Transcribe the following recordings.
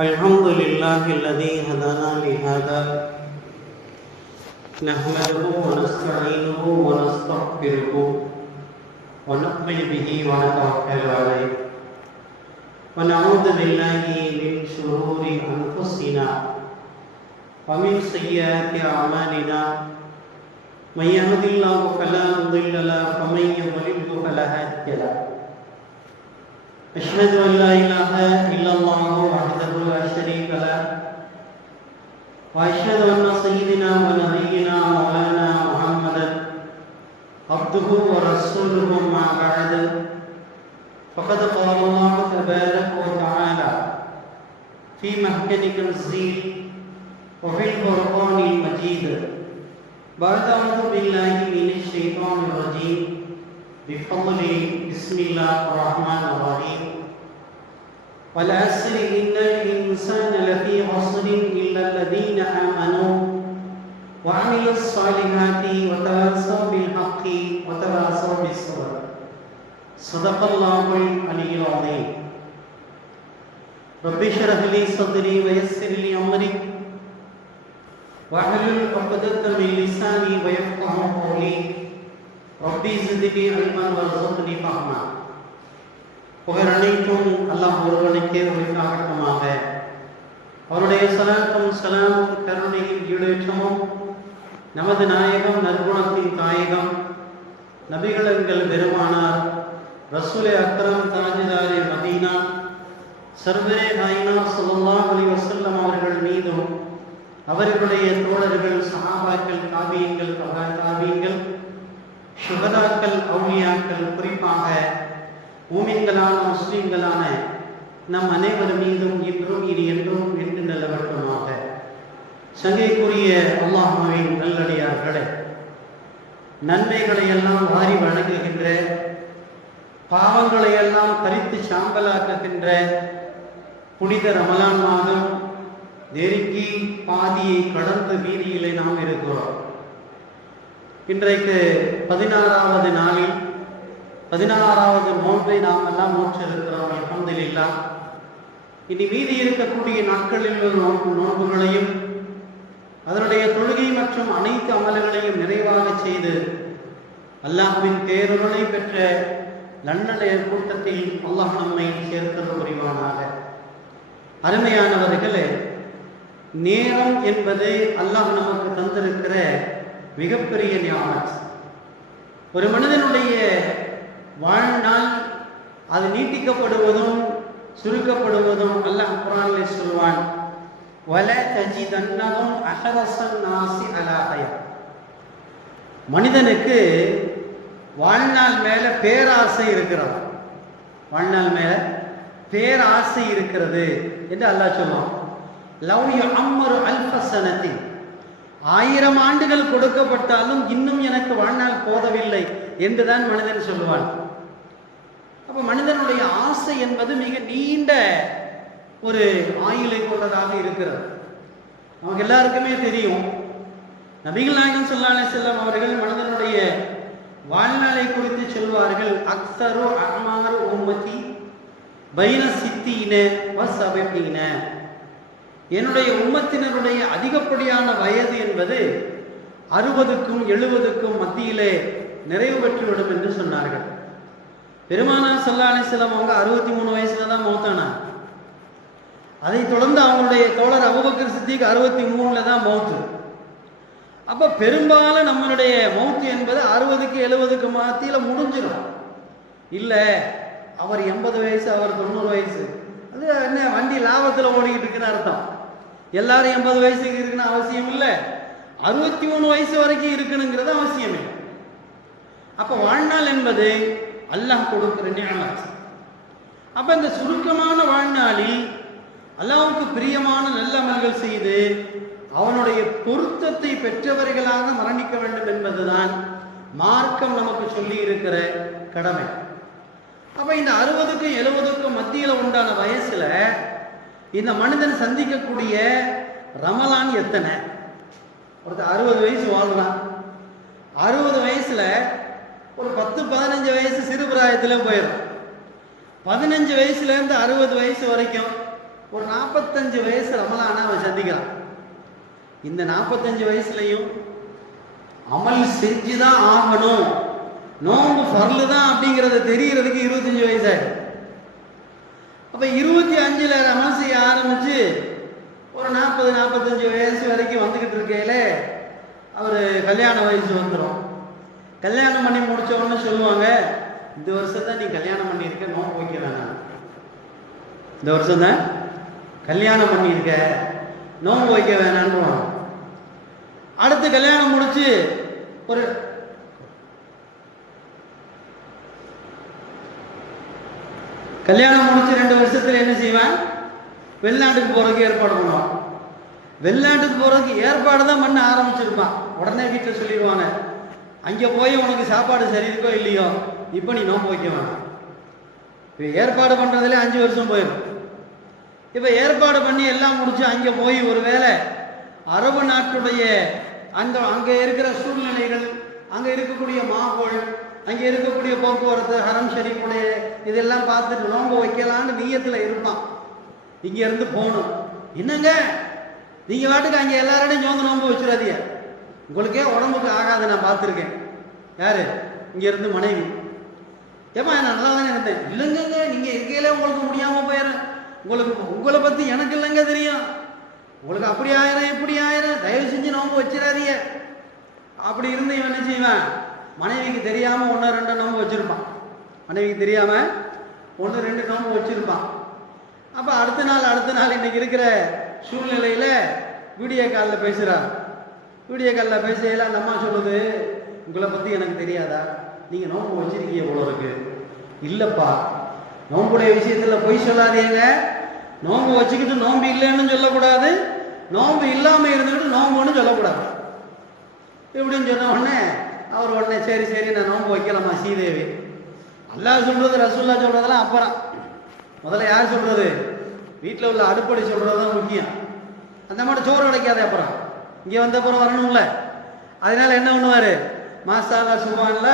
الحمد لله الذي هدانا لهذا نحمده ونستعينه ونستغفره ونؤمن به ونتوكل عليه ونعوذ بالله من شرور أنفسنا ومن سيئات أعمالنا من يهد الله فلا مضل له ومن يضلل فلا هادي له أشهد أن لا إله إلا الله وحده لا شريك له وأشهد أن سيدنا ونبينا مولانا محمدا عبده ورسوله ما بعد فقد قال الله تبارك وتعالى في محكم تنزيل وفي القرآن المجيد بعد أعوذ بالله من الشيطان الرجيم بفضل بسم الله الرحمن الرحيم والعصر إن الإنسان لفي خسر إلا الذين آمنوا وعملوا الصالحات وتواصوا بالحق وتواصوا بالصبر صدق الله العلي العظيم رب اشرح لي صدري ويسر لي أمري واحلل عقدة من لساني ويفقهوا قولي ரப்பி ஸித்னி இல்மன் வர்ஸுக்னி ஃபஹ்மா. புகழ் அனைத்தும் அல்லாஹ் ஒருவனுக்கே உரித்தாகட்டுமாக. அவருடைய ஸலாத்தும் ஸலாமும் கருணையும் ஈடேற்றமும் நமது நாயகம் நற்குணத்தின் தாயகம் நபிகள் எங்கள் பெருமானார் ரசூலே அக்ரம் தாஜிதாரே மதீனா சர்வரே நாயினார் ஸல்லல்லாஹு அலைஹி வஸல்லம் அவர்கள் மீதும் அவர்களுடைய தோழர்கள் சஹாபாக்கள் தாபீன்கள் தாபீன்கள் சுகதாக்கள் அவுலியாக்கள் குறிப்பாக மூமின்களான முஸ்லிம்களான நம் அனைவர் மீதும் இன்றும் இனி என்றும் என்று நிலவட்டமாக. சங்கைக்குரிய அல்லாஹ்வின் நல்லடியார்களே, நன்மைகளை எல்லாம் வாரி வழங்குகின்ற, பாவங்களை எல்லாம் கரித்து சாம்பலாக்குகின்ற புனித ரமலான் மாதம் நெருங்கி பாதியை கடந்து வீதியிலே நாம் இருக்கிறோம். இன்றைக்கு 16வது நாளில் 16வது நோன்பை நாம் எல்லாம் நோற்றிருக்கிறோம். அல்ஹம்துலில்லாஹ். இனி மீதி இருக்கக்கூடிய நாட்களில் நோன்புகளையும் அதனுடைய தொழுகை மற்றும் அனைத்து அமல்களையும் நிறைவாக செய்து அல்லாஹ்வின் பேரருளை பெற்ற நன்னடைய கூட்டத்தில் அல்லாஹ் நம்மை சேர்க்கிறது புரிவானாக. அருமையானவர்களே, நேரம் என்பது அல்லாஹ் நமக்கு தந்திருக்கிற மிகப்பெரிய நியாமத். ஒரு மனிதனுடைய வாழ்நாள் அது நீட்டிக்கப்படுவதும் சுருக்கப்படுவதும் அல்லாஹ் குர்ஆனிலே சொல்வான், வல தஜிதன்னஹும் அஹரஸன் நாஸி அலா ஹயா. மனிதனுக்கு வாழ்நாள் மேல பேராசை இருக்கிறது, வாழ்நாள் மேல பேராசை இருக்கிறது என்று அல்லாஹ் சொல்லுவான். லவ் யுஅம்மரு அல்ஃப ஸனத்தின், 1000 ஆண்டுகள் கொடுக்கப்பட்டாலும் இன்னும் எனக்கு வாழ்நாள் போதவில்லை என்றுதான் மனிதன் சொல்லுவான். அப்ப மனிதனுடைய ஆசை என்பது மிக நீண்ட ஒரு ஆயுளை கொண்டதாக இருக்கிறது. நமக்கு எல்லாருக்குமே தெரியும், நபிகள் நாயகம் ஸல்லல்லாஹு அலைஹி வஸல்லம் அவர்கள் மனிதனுடைய வாழ்நாளை குறித்து சொல்வார்கள், அக்ஸரு அமாரு உம்மதி பைன சித்தீன வ சபீன. என்னுடைய உம்மத்தினருடைய அதிகப்படியான வயது என்பது 60க்கும் 70க்கும் மத்தியிலே நிறைவு பெற்றுவிடும் என்று சொன்னார்கள். பெருமானார் ஸல்லல்லாஹு அலைஹி வஸல்லம் அவங்க 63 வயசுல தான் மௌத்தானார். அதை தொடர்ந்து அவங்களுடைய தோழர் அபூபக்கர் சித்திக் 63ல தான் மௌத்து. அப்ப பெரும்பாலும் நம்மளுடைய மௌத்து என்பது 60க்கு 70க்கு மத்தியில முடிஞ்சிடும். இல்ல அவர் 80 வயசு, அவர் 90 வயசு, அது என்ன வண்டி லாபத்தில் ஓடிக்கிட்டு இருக்குன்னு அர்த்தம். எல்லாரும் 80 வயசுக்கு இருக்குன்னு அவசியம் இல்லை, 63 வயசு வரைக்கும் இருக்கணுங்கிறது அவசியம் இல்லை. அப்ப வாழ்நாள் என்பது அல்லாஹ் கொடுக்கிற நிஅமத். அப்ப இந்த சுருக்கமான வாழ்நாளில் அல்லாஹ்வுக்கு பிரியமான நல்ல அமல்கள் செய்து அவனுடைய பொருத்தத்தை பெற்றவர்களாக மரணிக்க வேண்டும் என்பதுதான் மார்க்கம் நமக்கு சொல்லி இருக்கிற கடமை. அப்ப இந்த 60க்கும் 70க்கும் மத்தியில உண்டான வயசுல இந்த மனிதன் சந்திக்கக்கூடிய ரமலான் எத்தனை? ஒருத்தர் 60 வயசு வாழ்றான், 60 வயசுல ஒரு 10-15 வயசு சிறு பிராயத்தில் போயிடும். 15 வயசுலேருந்து 60 வயசு வரைக்கும் ஒரு 45 வயசு ரமலான அவன் சந்திக்கிறான். இந்த 45 வயசுலையும் அமல் செஞ்சுதான் ஆகணும், நோம்பு ஃபர்லு தான் அப்படிங்கிறது தெரியறதுக்கு 25 வயசாயிடும். அப்ப 25ல அமல் செய்ய ஆரம்பிச்சு ஒரு 40-45 வயசு வரைக்கும் வந்துகிட்டு இருக்கையில அவர் கல்யாண வயசு வந்துடும். கல்யாணம் பண்ணி முடிச்ச உடனே சொல்லுவாங்க, இந்த வருஷம் தான் நீ கல்யாணம் பண்ணியிருக்க, நோம்பு வைக்க வேணாம். இந்த வருஷம் தான் கல்யாணம் பண்ணியிருக்க, நோம்பு வைக்க வேணான்னு. அடுத்து கல்யாணம் முடிச்சு ஒரு கல்யாணம் முடிச்சு 2 வருஷத்துல என்ன செய்வேன், வெளிநாட்டுக்கு போறதுக்கு ஏற்பாடு பண்ணுவான். வெளிநாட்டுக்கு போறதுக்கு ஏற்பாடு தான் பண்ண ஆரம்பிச்சிருப்பான். உடனே வீட்டில் சொல்லிடுவாங்க, அங்கே போய் உனக்கு சாப்பாடு சரி இருக்கோ இல்லையோ, இப்போ நீ நோம்பு வைக்க வேணாம். இப்போ ஏற்பாடு பண்ணுறதுல 5 வருஷம் போயிடும். இப்போ ஏற்பாடு பண்ணி எல்லாம் முடிச்சு அங்கே போய் ஒரு வேளை அரபு நாட்டுடைய அங்கே இருக்கிற சூழ்நிலைகள், அங்கே இருக்கக்கூடிய மாகோல், அங்கே இருக்கக்கூடிய போக்குவரத்து, ஹரம் ஷரீஃபுடைய இதெல்லாம் பார்த்துட்டு நோம்பு வைக்கலான்னு நீயத்தில் இருப்பான். இங்கே இருந்து போகணும். என்னங்க நீங்கள் வாட்டுக்கு அங்கே எல்லாரோடையும் சோந்து நோம்பு வச்சுடாதீங்க, உங்களுக்கே உடம்புக்கு ஆகாது, நான் பார்த்துருக்கேன். யாரு? இங்கே இருந்து மனைவி. ஏமா நான் நல்லா தானே இருந்தேன். இல்லைங்க நீங்கள் இருக்கையிலே உங்களுக்கு முடியாமல் போயிடுறேன், உங்களை பற்றி எனக்கு இல்லைங்க தெரியும், உங்களுக்கு அப்படி ஆயிரம் இப்படி ஆயிரம், தயவு செஞ்சு நோம்பு வச்சிடாதீங்க. அப்படி இருந்து இவன் என்ன செய்வான், மனைவிக்கு தெரியாமல் 1-2 நோம்பு வச்சுருப்பான். மனைவிக்கு தெரியாமல் 1-2 நோம்பு வச்சுருப்பான். அப்போ அடுத்த நாள் இன்னைக்கு இருக்கிற சூழ்நிலையில் வீடியோ காலில் பேசுகிறார். வீடியோ காலில் பேசையில் அந்த அம்மா சொல்லுது, உங்களை பற்றி எனக்கு தெரியாதா, நீங்கள் நோம்பு வச்சிருக்கீங்க போல இருக்கு. இல்லைப்பா, நோம்புடைய விஷயத்தில் பொய் சொல்லாதீங்க, நோம்பு வச்சுக்கிட்டு நோம்பு இல்லைன்னு சொல்லக்கூடாது, நோம்பு இல்லாமல் இருந்துக்கிட்டு நோம்புன்னு சொல்லக்கூடாது. இப்படின்னு சொன்ன உடனே அவர் உடனே சரி நான் நோம்பு வைக்கலாமா ஸ்ரீதேவி. அல்லாஹ் சொல்றது ரசூல்லா சொல்றதெல்லாம் அப்புறம், முதல்ல யார் சொல்றது, வீட்டில் உள்ள அடுப்படி சொல்றது தான் முக்கியம். அந்த மாதிரி சோறு கிடைக்காது, அப்புறம் இங்கே வந்த அப்புறம் வரணும்ல. அதனால என்ன பண்ணுவார், மாசாலா சுபான்ல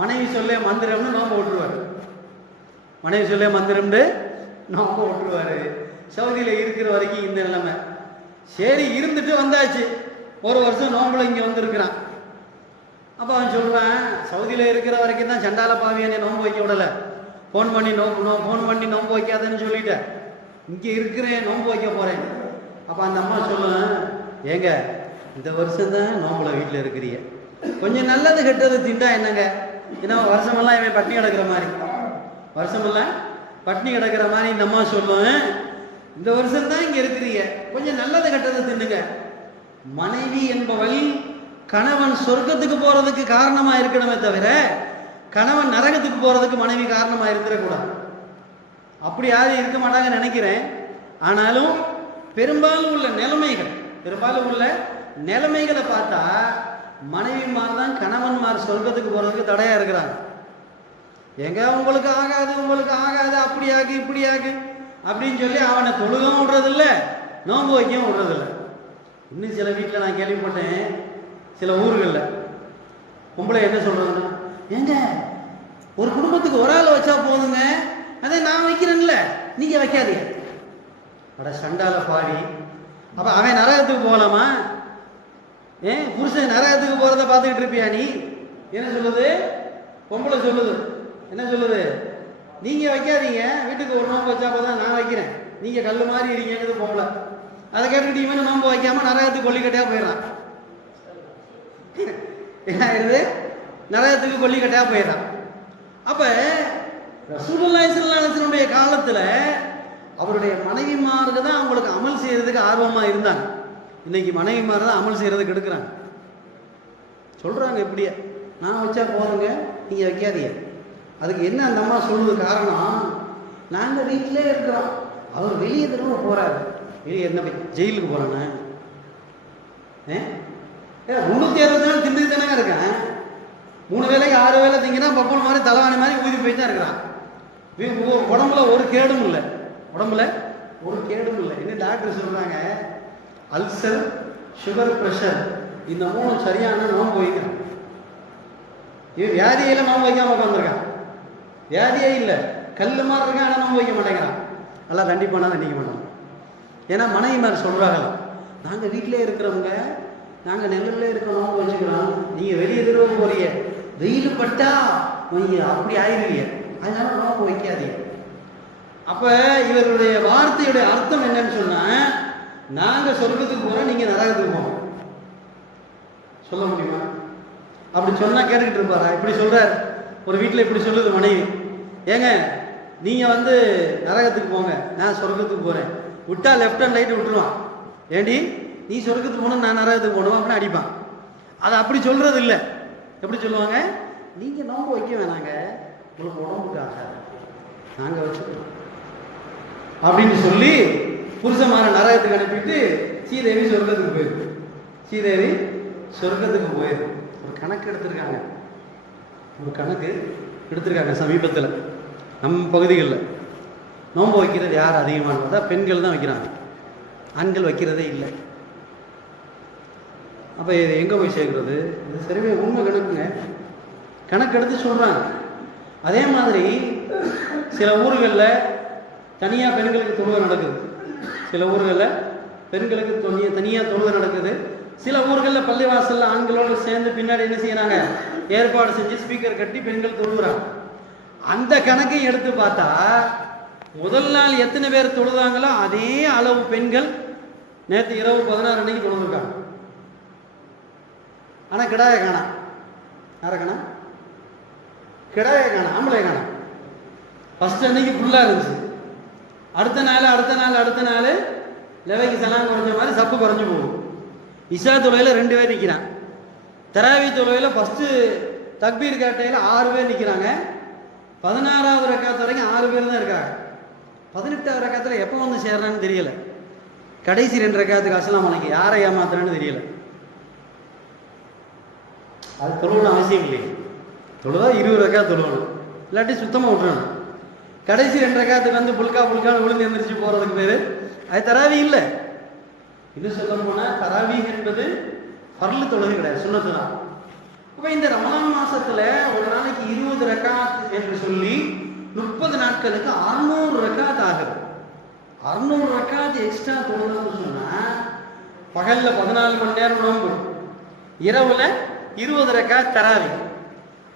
மனைவி சொல்ல மந்திரம்னு நோம்பு விட்டுருவார். மனைவி சொல்ல மந்திரம்னு நோம்பு விட்டுருவார். சவுதியில் இருக்கிற வரைக்கும் இந்த நிலைமை. சரி இருந்துட்டு வந்தாச்சு, 1 வருஷம் நோம்புல இங்கே வந்துருக்கிறான். அப்போ அவன் சொல்கிறான், சவுதியில் இருக்கிற வரைக்கும் தான் சண்டால பாவியானே நோம்பு வைக்க விடலை, ஃபோன் பண்ணி நோம்பு வைக்காதன்னு சொல்லிட்டேன், இங்கே இருக்கிறேன் நோம்பு வைக்க போகிறேன். அப்போ அந்த அம்மா சொல்லுவேன், ஏங்க இந்த வருஷம் தான் நோம்புல வீட்டில் இருக்கிறீங்க, கொஞ்சம் நல்லது கெட்டது திண்டா என்னங்க, ஏன்னா வருஷமெல்லாம் இவன் பட்டினி கிடக்கிற மாதிரி, வருஷமெல்லாம் பட்டினி கிடக்கிற மாதிரி இந்த அம்மா சொல்லுவேன், இந்த வருஷம் தான் இங்கே இருக்கிறீங்க, கொஞ்சம் நல்லது கெட்டது தின்னுங்க. மனைவி என்பவள் கணவன் சொர்க்கத்துக்கு போறதுக்கு காரணமா இருக்கணுமே தவிர கணவன் நரகத்துக்கு போறதுக்கு மனைவி காரணமா இருந்துடக்கூடாது. அப்படி யாரும் இருக்க மாட்டாங்கன்னு நினைக்கிறேன். ஆனாலும் பெரும்பாலும் உள்ள நிலைமைகளை பார்த்தா மனைவிமார் தான் கணவன்மார் சொர்க்கத்துக்கு போறதுக்கு தடையா இருக்கிறாங்க. எங்க உங்களுக்கு ஆகாது அப்படி ஆகு இப்படி ஆகு அப்படின்னு சொல்லி அவனை தொழுகவும் விடுறதில்ல, நோன்பு வைக்கவும் விடுறதில்லை. இன்னும் சில வீட்டில் நான் கேள்விப்பட்டேன், சில ஊர்களில் பொம்பளை என்ன சொல்றதுன்னா, ஏங்க ஒரு குடும்பத்துக்கு ஒரு ஆள் வச்சா போதுங்க, அதே நான் வைக்கிறேன்ல நீங்க வைக்காதீங்க. அட சண்டால பாடி, அப்ப அவன் நரகத்துக்கு போகலாமா? புருஷன் நரகத்துக்கு போறத பார்த்துக்கிட்டு இருப்பியா நீ? என்ன சொல்லுது பொம்பளை, சொல்லுது என்ன சொல்லுது, நீங்க வைக்காதீங்க, வீட்டுக்கு ஒரு நோம்பு வச்சா போதும், நான் வைக்கிறேன், நீங்க கல்லு மாதிரி இருக்கீங்கிறது பொம்பளை. அதை கேட்டுக்கிட்டு இவன் நோம்பு வைக்காம நரகத்துக்கு கொல்லிக்கட்டையா போயிடறான். என்ன ஆயிடுது, நரகத்துக்கு கொல்லிக்கட்டையா போயிடறான். அப்ப ரசூலுல்லாஹி ஸல்லல்லாஹு அலைஹி வஸல்லம் காலத்துல அவருடைய மனைவிமாருக்கு தான் அவங்களுக்கு அமல் செய்யறதுக்கு ஆர்வமா இருந்தாங்க. இன்னைக்கு மனைவிமார் தான் அமல் செய்யறதுக்கு எடுக்கிறாங்க. சொல்றாங்க இப்படியே, நான் வச்சா போதுங்க நீங்க வைக்காதீங்க. அதுக்கு என்ன அந்த அம்மா சொல்லுது காரணம், நாங்க வீட்டிலே இருக்கிறோம், அவர் வெளியே திரும்ப போறாரு. வெளியே என்ன ஜெயிலுக்கு போறானே, 360 நாள் திண்டு தானே இருக்கேன், 3 வேளைக்கு 6 வேளை திங்கினா பப்பன் மாதிரி தலைவாணி மாதிரி ஊதி போய் தான் இருக்கிறான். உடம்புல ஒரு கேடும் இல்லை, இன்னும் டாக்டர் சொல்றாங்க, அல்சர், சுகர், பிரஷர் இந்த 3 சரியான நோம்பு வைக்கிறான். இவன் வியாதியில நோம்பு வைக்காம உட்காந்துருக்கான், வியாதியே இல்லை, கல் மாதிரி இருக்கான், ஆனால் நோன்பு வைக்க மாட்டேங்கிறான். எல்லாம் தண்டிப்பானா தண்டிக்க மாட்டான். ஏன்னா மனைவி மாதிரி சொல்கிறாங்க, நாங்கள் வீட்டிலே இருக்கிறவங்க, நாங்கள் நெல்லில் இருக்கிற நோன்பு வச்சுக்கிறோம், நீங்கள் வெளியே திரும்ப போறீங்க, வெயில் பட்டா நீங்கள் அப்படி ஆயிடுவீங்க, அதனால நோன்பு வைக்காதீங்க. அப்போ இவருடைய வார்த்தையுடைய அர்த்தம் என்னன்னு சொன்னால், நாங்கள் சொர்க்கத்துக்கு போகிறோம், நீங்கள் நரகத்துக்கு போகணும் சொல்ல முடியுமா? அப்படி சொன்னால் கேட்டுக்கிட்டு இருப்பாரா? இப்படி சொல்கிறார் ஒரு வீட்டில், இப்படி சொல்லுது மனைவி, ஏங்க நீங்கள் நரகத்துக்கு போங்க, நான் சொர்க்கத்துக்கு போகிறேன், விட்டா லெஃப்ட் அண்ட் ரைட்டு விட்டுருவான். ஏண்டி நீ சொர்க்கத்துக்கு போகணும், நான் நரகத்துக்கு போகணும் அப்படின்னு அடிப்பான். அதை அப்படி சொல்கிறது இல்லை. எப்படி சொல்லுவாங்க, நீங்கள் நோன்பு வைக்க வேணாங்க, உங்களுக்கு உடம்புக்காக நாங்கள் வச்சுக்கிறோம் அப்படின்னு சொல்லி புருஷமான நரகத்துக்கு அனுப்பிட்டு ஸ்ரீதேவி சொர்க்கத்துக்கு போயிருக்கு. ஸ்ரீதேவி சொர்க்கத்துக்கு போயிருக்கு. ஒரு கணக்கு எடுத்திருக்காங்க, ஒரு கணக்கு எடுத்திருக்காங்க சமீபத்தில் நம்ம பகுதிகளில். நோன்பு வைக்கிறது யார் அதிகமானு பார்த்தா பெண்கள் தான் வைக்கிறாங்க, ஆண்கள் வைக்கிறதே இல்லை. அப்போ இது எங்கே போய் சேர்க்கிறது? இது சரிவே உண்மை கணக்குங்க, கணக்கு எடுத்து சொல்கிறாங்க. அதே மாதிரி சில ஊர்களில் தனியாக பெண்களுக்கு தொழுகை நடக்குது, சில ஊர்களில் பெண்களுக்கு தனியாக தொழுகை நடக்குது. சில ஊர்களில் பள்ளிவாசலில் ஆண்களோடு சேர்ந்து பின்னாடி என்ன செய்யறாங்க, ஏற்பாடு செஞ்சு ஸ்பீக்கர் கட்டி பெண்கள் தொழுகிறாங்க. அந்த கணக்கை எடுத்து பார்த்தா முதல் நாள் எத்தனை பேர் தொழுதாங்களோ அதே அளவு பெண்கள் நேற்று இரவு 16 மணிக்கு தொழுதுருக்காங்க. ஆனால் கிடாய காணாம். யாரை காணாம்? கிடாய காணாம், ஆம்பளை காணாம். ஃபர்ஸ்ட் அன்னைக்கு ஃபுல்லாக இருந்துச்சு. அடுத்த நாள் லெவைக்கு சலாம் குறைஞ்ச மாதிரி சப்பு குறைஞ்சு போகும். இஷா தொழுகையில் 2 பேர் நிற்கிறான். தராவி தொழுகையில் ஃபஸ்ட்டு தக்பீர் கேட்டையில் 6 பேர் நிற்கிறாங்க. 16வது ரக்காத்து வரைக்கும் 6 பேர் தான் இருக்காங்க. 18வது ரக்காத்தில் எப்போ சேர்றான்னு தெரியல. கடைசி 2 ரக்காத்துக்கு அஸ்ஸலாமு அலைக்கும் யாரை ஏமாத்துறான்னு தெரியல. அது தொழுவணும் அவசியம் இல்லையே, தொழுதா 20 ரக்காத்து தொழுவணும், இல்லாட்டி சுத்தமாக விட்டுறணும். கடைசி 2 ரக்காத்துக்கு புல்கான்னு விழுந்து எந்திரிச்சு போகிறதுக்கு பேர் அது தராவி இல்லை. இன்னும் சொல்ல போனால் தராவி என்பது ஃபர்லு தொழுகை கிடையாது, சுன்னத்து தான். அப்போ இந்த ரமலான் மாசத்துல ஒரு நாளைக்கு 20 ரக்காத் என்று சொல்லி 30 நாட்களுக்கு 600 ரக்காத் ஆகுது. 600 ரக்காத் எக்ஸ்ட்ரா தொழுதுன்னு சொன்னா பகல்ல 14 மணி நேரம் நோன்பு, இரவுல 20 ரக்காத் தராவி.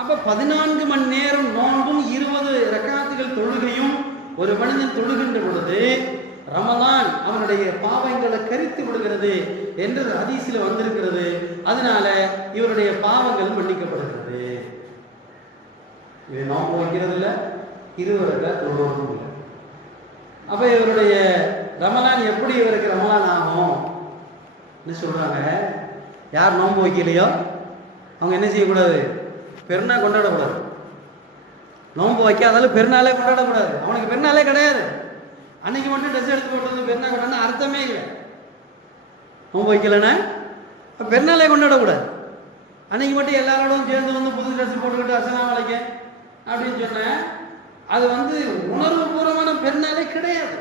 அப்ப 14 மணி நேரம் நோன்பும் 20 ரக்காத்துகள் தொழுகையும் ஒரு மனிதன் தொழுகின்ற பொழுது ரமலான் அவனுடைய பாவங்களை கரித்து விடுகிறது என்று ஹதீஸில் வந்திருக்கிறது. அதனால இவருடைய பாவங்கள் மன்னிக்கப்படுகிறது. இது நோன்பு வைக்கிறது இல்லை, 20 ரக்காத் தொழுவதும் இல்லை. அப்ப இவருடைய ரமலான் எப்படி இவருக்கு ரமலான் ஆகும் சொல்றாங்க. யார் நோன்பு வைக்கலையோ அவங்க என்ன செய்யக்கூடாது, பெருநாள் கொண்டாடக்கூடாது. நோன்பு வைக்காதாலும் பெருநாளே கொண்டாடக்கூடாது. அவனுக்கு பெருநாளே கிடையாது. அன்னைக்கு மட்டும் ட்ரெஸ் எடுத்து போட்டு பெருநாள் கொண்டாட அர்த்தமே இல்லை. நோன்பு வைக்கலன்னா பெருநாளே கொண்டாடக்கூடாது. அன்னைக்கு மட்டும் எல்லாரோடும் சேர்ந்து புது ட்ரெஸ் போட்டுக்கிட்டு அஸ்ஸலாமு அலைக்கும் அப்படின்னு சொன்னேன், அது உணர்வு பூர்வமான பெருநாளே கிடையாது.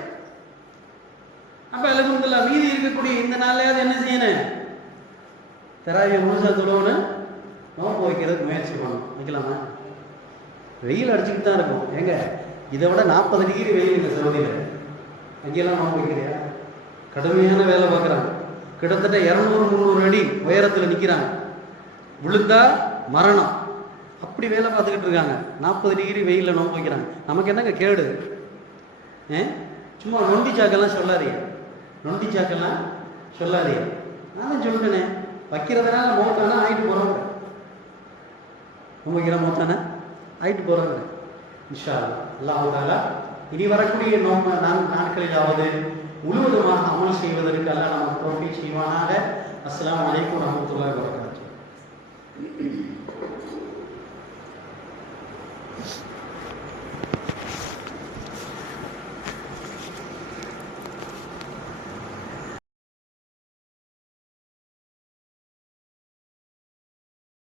அப்ப அல்ஹம்துலில்லாஹ் மீதி இருக்கக்கூடிய இந்த நாளையாவது என்ன செய்யணும், தராவிய முழுசா தொழுவணும், நோன்பு வைக்கிறதுக்கு முயற்சி பண்ணணும். வைக்கலாமா? வெயில் அடிச்சுக்கிட்டு தான் இருக்கும். ஏங்க இதை விட 40 டிகிரி வெயில் இந்த சவுதியில். அங்கெல்லாம் நோன்பு வைக்கிறியா? கடுமையான வேலை பார்க்குறாங்க. கிட்டத்தட்ட 200-300 அடி உயரத்தில் நிற்கிறாங்க. விழுந்தா மரணம், அப்படி வேலை பார்த்துக்கிட்டு இருக்காங்க. 40 டிகிரி வெயிலில் நோன்பு வைக்கிறாங்க. நமக்கு என்னங்க கேடு? சும்மா நொண்டி சாக்கெல்லாம் சொல்லாதீங்க, நொண்டி சாக்கெல்லாம் சொல்லாதீங்க. நான் சொல்லிட்டேனே, வைக்கிறதுனால மோத்தானா ஆயிட்டு போகிறோங்க, வைக்கிற மோத்தானா ஆயிட்டு போகிறோங்க. இன்ஷா அல்லாஹ் தஆலா இனி வரக்கூடிய நாட்களிலாவது முழுவதுமாக அமல் செய்வதற்கு அல்லாஹ் நமக்கு தௌஃபீக் செய்வானாக. அஸ்ஸலாமு அலைக்கும் வரஹ்மத்துல்லாஹி வபரகாத்துஹு.